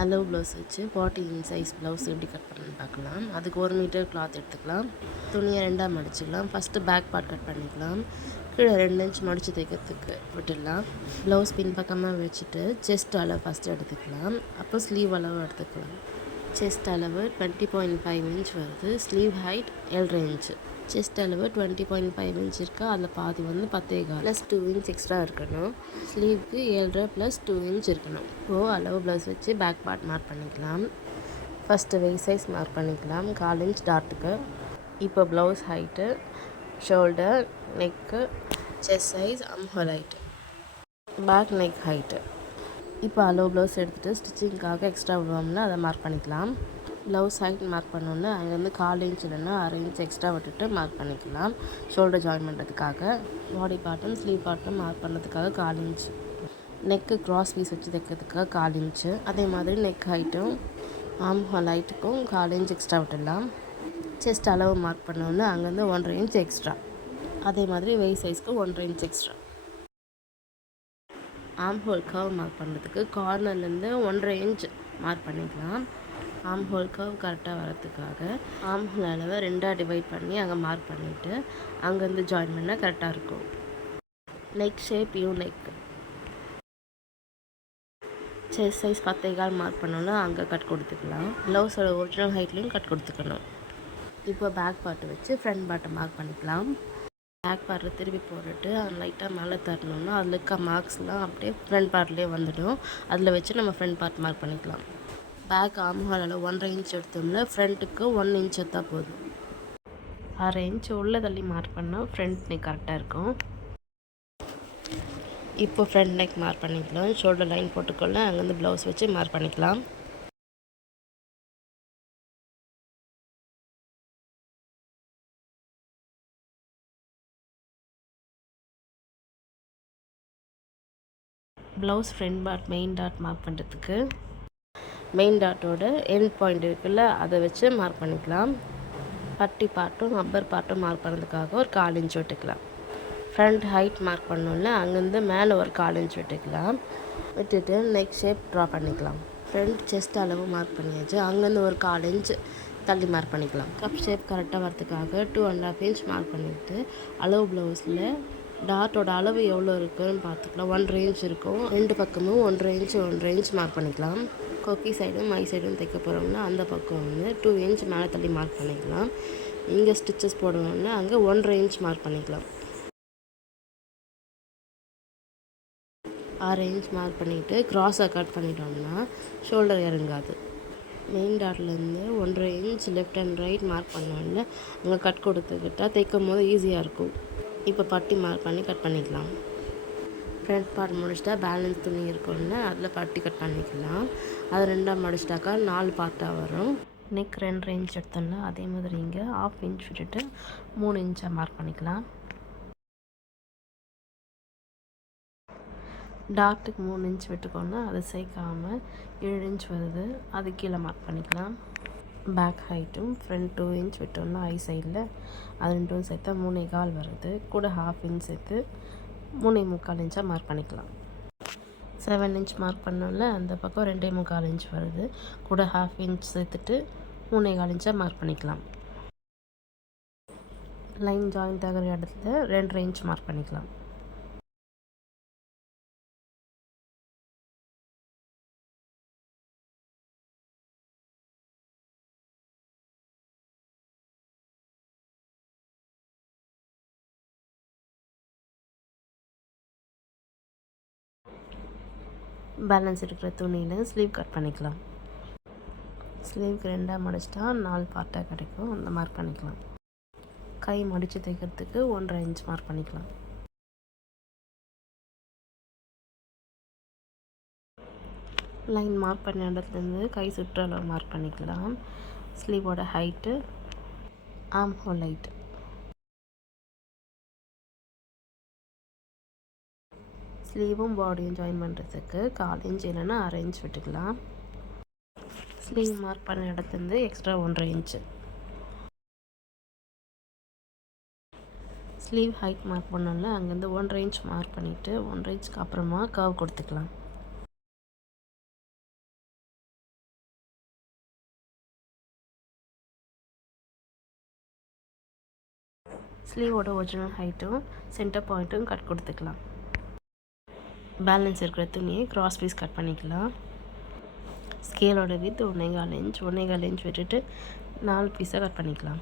அளவு ப்ளவுஸ் வச்சு 40 size blouse எப்படி கட் பண்ணணும்னு பார்க்கலாம். அதுக்கு 1 மீட்டர் கிளாத் எடுத்துக்கலாம். துணியை 2ஆக மடிச்சிக்கலாம். ஃபஸ்ட்டு பேக் பார்ட் கட் பண்ணிக்கலாம். கீழே 2 இன்ச் மடித்து தைக்கிறதுக்கு விட்டுடலாம். ப்ளவுஸ் பின்பக்கமாக வச்சுட்டு செஸ்ட் அளவு ஃபஸ்ட்டு எடுத்துக்கலாம். அப்போ ஸ்லீவ் அளவு எடுத்துக்கலாம். செஸ்ட் அளவு 20.5 இன்ச் வருது. Sleeve height 7 inch. செஸ்ட் அளவு 20.5 இன்ச் இருக்கா, அதில் பாதி வந்து 10.25 ப்ளஸ் 2 இன்ச் எக்ஸ்ட்ரா இருக்கணும். ஸ்லீவுக்கு 7.5 ப்ளஸ் 2 இன்ச் இருக்கணும். இப்போது அளவு ப்ளவுஸ் வச்சு பேக் பார்ட் மார்க் பண்ணிக்கலாம். ஃபஸ்ட்டு வெயிட் சைஸ் மார்க் பண்ணிக்கலாம் 4 இன்ச் டாட்டுக்கு. இப்போ blouse height, shoulder, neck, chest size, armhole height, back neck height. இப்போ அளவு ப்ளவுஸ் எடுத்துகிட்டு ஸ்டிச்சிங்காக எக்ஸ்ட்ரா விடுவோம்னா அதை மார்க் பண்ணிக்கலாம். ப்ளவுஸ் ஹைட் மார்க் பண்ணோன்னா அங்கேருந்து 4 இன்ச் இல்லைன்னா 1/2 இன்ச் எக்ஸ்ட்ரா விட்டுட்டு மார்க் பண்ணிக்கலாம். ஷோல்டர் ஜாயின் பண்ணுறதுக்காக, பாடி பார்ட்டும் ஸ்லீவ் பார்ட்டும் மார்க் பண்ணுறதுக்காக 4 இன்ச். நெக்கு க்ராஸ் பீஸ் வச்சு தைக்கிறதுக்காக 4 இன்ச்சு. அதே மாதிரி நெக் ஹைட்டும் ஆர்ம் ஹோல் ஹைட்டுக்கும் 4 இன்ச் எக்ஸ்ட்ரா விட்டுடலாம். செஸ்ட் அளவு மார்க் பண்ணோன்னா அங்கேருந்து 1.5 இன்ச் எக்ஸ்ட்ரா. அதே மாதிரி வெயிட் சைஸ்க்கு 1.5 inch extra. Arm whole curve mark பண்ணுறதுக்கு கார்னர்லேருந்து 1.5 இன்ச் மார்க் பண்ணிக்கலாம். ஆர்ம் ஹோல் கர்வ் கரெக்டாக வரதுக்காக ஆர்ம் ஹோல் அளவை 2ஆக டிவைட் பண்ணி அங்கே மார்க் பண்ணிவிட்டு அங்கேருந்து ஜாயின் பண்ணால் கரெக்டாக இருக்கும். Neck shape you neck. Chest size 10.25 mark பண்ணோன்னா அங்கே கட் கொடுத்துக்கலாம். ப்ளவுஸோட ஒரிஜினல் ஹைட்லேயும் கட் கொடுத்துக்கணும். இப்போ பேக் பார்ட்டை வச்சு ஃப்ரண்ட் பார்ட்டை மார்க் பண்ணிக்கலாம். பேக் பார்ட்டை திருப்பி போட்டுட்டு லைட்டாக மேலே தரணுன்னா அதில் இருக்க மார்க்ஸ்லாம் அப்படியே ஃப்ரண்ட் பார்ட்லேயே வந்துடும். அதில் வச்சு நம்ம ஃப்ரண்ட் பார்ட் மார்க் பண்ணிக்கலாம். பேக் ஆர்ம் ஹோலில் 1.5 இன்ச் எடுத்தோம்னா ஃப்ரண்ட்டுக்கு 1 இன்ச் எடுத்தால் போதும். 1/2 இன்ச் உள்ளே தள்ளி மார்க் பண்ணால் ஃப்ரண்ட் நெக் கரெக்டாக இருக்கும். இப்போ ஃப்ரண்ட் நெக் மார்க் பண்ணிக்கலாம். ஷோல்டர் லைன் போட்டுக்கொள்ள அங்கேருந்து ப்ளவுஸ் வச்சு மார்க் பண்ணிக்கலாம். Blouse front part main dot mark பண்ணுறதுக்கு மெயின் டாட்டோட எண்ட் பாயிண்ட் இருக்குல்ல, அதை வச்சு மார்க் பண்ணிக்கலாம். பட்டி பார்ட்டும் அப்பர் பார்ட்டும் மார்க் பண்ணுறதுக்காக ஒரு 4 இன்ச் விட்டுக்கலாம். ஃப்ரண்ட் ஹைட் மார்க் பண்ணோம்ல அங்கேருந்து மேலே ஒரு 4 இன்ச் விட்டுக்கலாம். விட்டுட்டு நெக் ஷேப் ட்ரா பண்ணிக்கலாம். ஃப்ரண்ட் செஸ்ட் அளவு மார்க் பண்ணியாச்சு. அங்கேருந்து ஒரு 4 இன்ச் தள்ளி மார்க் பண்ணிக்கலாம். கப் ஷேப் கரெக்டாக வரதுக்காக 2.5 இன்ச் மார்க் பண்ணிவிட்டு அளவு ப்ளவுஸில் டாட்டோட அளவு எவ்வளோ இருக்குதுன்னு பார்த்துக்கலாம். 1.5 இன்ச் இருக்கும். 2 பக்கமும் 1.5 இன்ச் மார்க் பண்ணிக்கலாம். கொக்கி சைடும் மை சைடும் தைக்க போகிறோம்னா அந்த பக்கம் வந்து 2 இன்ச் மேலே தள்ளி மார்க் பண்ணிக்கலாம். இங்கே ஸ்டிச்சஸ் போடுவோம்னா அங்கே 1.5 இன்ச் மார்க் பண்ணிக்கலாம். 6 இன்ச் மார்க் பண்ணிவிட்டு க்ராஸாக கட் பண்ணிட்டோம்னா ஷோல்டர் இறங்காது. மெயின் டாட்லேருந்து 1.5 inch left and right mark பண்ணோம்ல அங்கே கட் கொடுத்துக்கிட்டால் தைக்கும் போது ஈஸியாக இருக்கும். இப்போ பட்டி மார்க் பண்ணி கட் பண்ணிக்கலாம். ஃப்ரண்ட் பார்ட் முடிச்சிட்டா பேலன்ஸ் துணி இருக்கும்ல அதில் பட்டி கட் பண்ணிக்கலாம். அதை 2ஆக மடிச்சிட்டாக்கா 4 பார்ட்டாக வரும். நெக் 2.5 இன்ச் எடுத்தோம்னா அதே மாதிரி இங்கே 1/2 இன்ச் விட்டுட்டு 3 இன்ச்சாக மார்க் பண்ணிக்கலாம். டாட்டுக்கு 3 இன்ச் விட்டுக்கோன்னா அதை சேர்க்காமல் 7 இன்ச் வருது, அது கீழே மார்க் பண்ணிக்கலாம். பேக் ஹைட்டும் ஃப்ரண்ட் 2 இன்ச் விட்டோம்னா ஐ சைடில் அது 2 சேர்த்தா 3.25 வருது. கூட 1/2 இன்ச் சேர்த்து 3.25 இன்ச்சாக மார்க் பண்ணிக்கலாம். 7 இன்ச் மார்க் பண்ணோம்ல அந்த பக்கம் 2.25 இன்ச் வருது. கூட 1/2 இன்ச் சேர்த்துட்டு 3.25 இன்ச்சாக மார்க் பண்ணிக்கலாம். லைன் ஜாயிண்ட் ஆகிற இடத்துல 2.5 இன்ச் மார்க் பண்ணிக்கலாம். பேலன்ஸ் இருக்கிற துணியில் ஸ்லீவ் கட் பண்ணிக்கலாம். ஸ்லீவுக்கு 2ஆக மடிச்சிட்டா 4 பார்ட்டாக கிடைக்கும், அந்த மார்க் பண்ணிக்கலாம். கை மடித்து தைக்கிறதுக்கு 1.5 இன்ச் மார்க் பண்ணிக்கலாம். லைன் மார்க் பண்ண இடத்துலேருந்து கை சுற்றளவு மார்க் பண்ணிக்கலாம். ஸ்லீவோட ஹைட்டு, ஆர்ம் ஹோல் ஹைட்டு. ஸ்லீவும் பாடியும் ஜாயின் பண்ணுறதுக்கு 4 இன்ச் இல்லைன்னா 1/2 இன்ச் விட்டுக்கலாம். ஸ்லீவ் மார்க் பண்ண இடத்துலேருந்து extra 1.5 inch. Sleeve height mark பண்ணோம்ல அங்கேருந்து 1.5 இன்ச் மார்க் பண்ணிவிட்டு 1.5 இன்ச்சுக்கு அப்புறமா கர்வ் கொடுத்துக்கலாம். ஸ்லீவோட ஒரிஜினல் ஹைட்டும் சென்டர் பாயிண்ட்டும் கட் கொடுத்துக்கலாம். பேலன்ஸ் இருக்கிற துணியை கிராஸ் பீஸ் கட் பண்ணிக்கலாம். ஸ்கேலோட வித் 1.25 இன்ச் விட்டுட்டு 4 பீஸாக கட் பண்ணிக்கலாம்.